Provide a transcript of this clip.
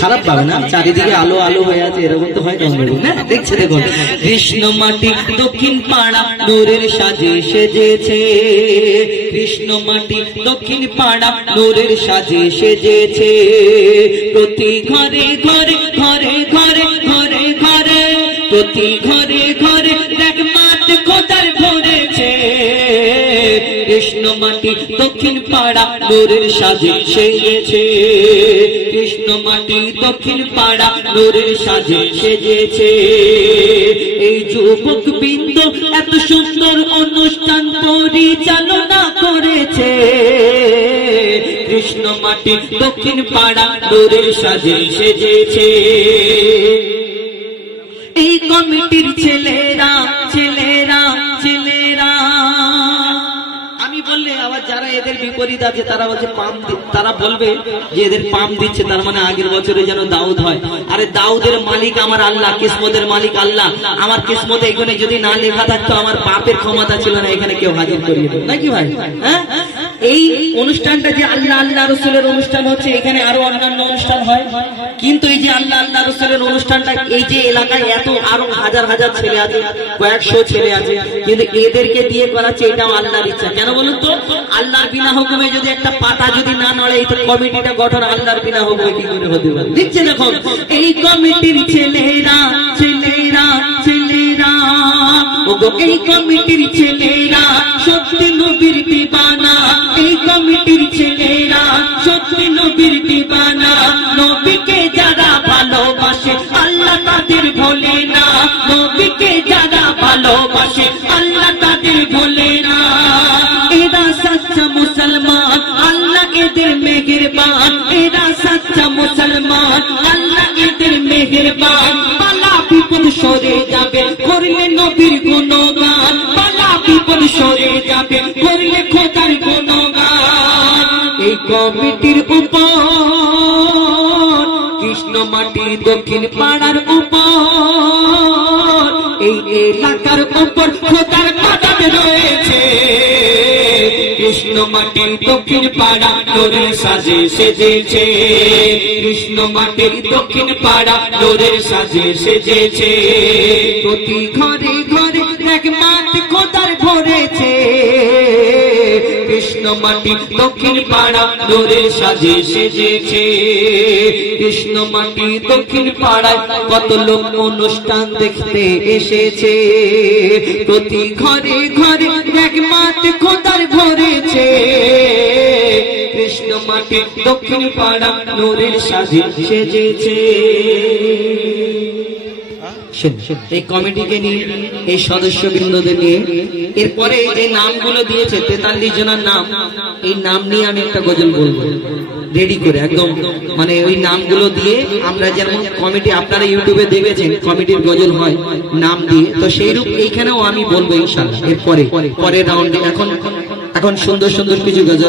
খারাপ পাবে না, চারিদিকে আলো আলো হয়ে আছে, এরকম তো হয় না? দেখছে দেখুন, কৃষ্ণ মাটি দক্ষিণ পাড়া নূরের সাজে সেজেছে, কৃষ্ণ মাটি দক্ষিণ পাড়া নূরের সাজে সেজেছে, প্রতি ঘরে ঘরে ঘরে ঘরে ঘরে ঘরে প্রতি ঘরে ঘরে দেখ মাঠ খোদার ভরেছে, কৃষ্ণ মাটি দক্ষিণ পাড়া নূরের সাজে সেজেছে, কৃষ্ণ মাটি দক্ষিণ পাড়া নূরের সাজে সেজেছে। এই যুবক বৃন্দ এত সুন্দর অনুষ্ঠান পরিচালনা করেছে, কৃষ্ণ মাটি দক্ষিণ পাড়া নূরের সাজে সেজেছে। এই কমিটির ছেলেরা ছেলেরা ছেলেরা, আমি বললে আবার যারা এদের বিপরীত আছে তারা বলছে পাম্প, তারা বলবে যে এদের পাম্প দিচ্ছে, তার মানে আগের বছরে যেন দাউদ হয়। আরে দাউদের মালিক আমার আল্লাহ, কিসমতের মালিক আল্লাহ। আমার কিসমতে এখানে যদি না লেখা থাকতো, আমার পাপের ক্ষমতা ছিল না এখানে কেউ হাজির করিয়ে দেবে নাকি ভাই? হ্যাঁ, এই অনুষ্ঠানটা যে আল্লাহ আল্লাহ রসুলের অনুষ্ঠান হচ্ছে, এখানে আরো অন্যান্য অনুষ্ঠান হয়, কিন্তু এই যে আল্লাহ আল্লাহ রসুলের অনুষ্ঠানটা, এই যে এলাকায় এত আরো হাজার হাজার ছেলে আছে, কয়েকশো ছেলে আছে, কিন্তু এদেরকে দিয়ে করাচ্ছে, এটাও আল্লাহর ইচ্ছা। কেন বলুন তো? আল্লাহর বিনা হুকুমে যদি একটা পাতা যদি না নড়ে, এই তো কমিটিটা গঠন আল্লাহর বিনা হুকুমে কি করে হতে পারে? দেখছে দেখুন, এই কমিটির ছেলেরা ছেলেরা ছেলেরা, এই কমিটির ছেলেরা সত্যি নবীর দিবানা, এই কমিটির ছেলেরা সত্যি নবীর দিবানা, নবীকে যারা ভালোবাসে আল্লাহ তাদের ভোলে না, নবীকে যারা ভালোবাসে আল্লাহ তাদের ভোলে না। এরা সচ্চা মুসলমান, আল্লাহ এদের মেহেরবান, এরা সচ্চা মুসলমান, আল্লাহ এদের মেহেরবান। বালা বিপদ সরে যাবে করলে নবীর গুণগান, বালা বিপদ সরে যাবে করলে খোদার গুণগান। এই কমিটির উপর, কৃষ্ণ মাটি দক্ষিণ পাড়ার উপর, এই এলাকার উপর খোদার মাদদ রয়েছে, কৃষ্ণ মাটি দক্ষিণ পাড়া নূরের সাজে সেজেছে, কৃষ্ণ মাটি দক্ষিণ পাড়া নূরের সাজে সেজেছে, প্রতি ঘরে ঘরে এক মাঠ খোদার ভরেছে, কৃষ্ণ মাটি দক্ষিণ পাড়া নূরের সাজে সেজেছে, কৃষ্ণ মাটি দক্ষিণ পাড়ায় কত লোক অনুষ্ঠান দেখতে এসেছে, প্রতি ঘরে ঘরে এক মাঠ খোদার ভরেছে, কৃষ্ণ মাটি দক্ষিণ পাড়া নূরের সাজে সেজেছে। এই কমিটিকে নিয়ে, এই সদস্যবৃন্দদের নিয়ে, এরপরে যে নামগুলো দিয়েছে 43 জনের নাম, এই নাম নিয়ে আমি একটা গজল বলবো রেডি করে একদম, মানে ওই নামগুলো দিয়ে আমরা যেমন কমিটি আপনারা ইউটিউবে দেখেছেন কমিটির গজল হয় নাম দিয়ে, তো সেইরূপ এইখানেও আমি বলবো ইনশাআল্লাহ এরপরে পরের রাউন্ডে। এখন সুন্দর সুন্দর কিছু গজল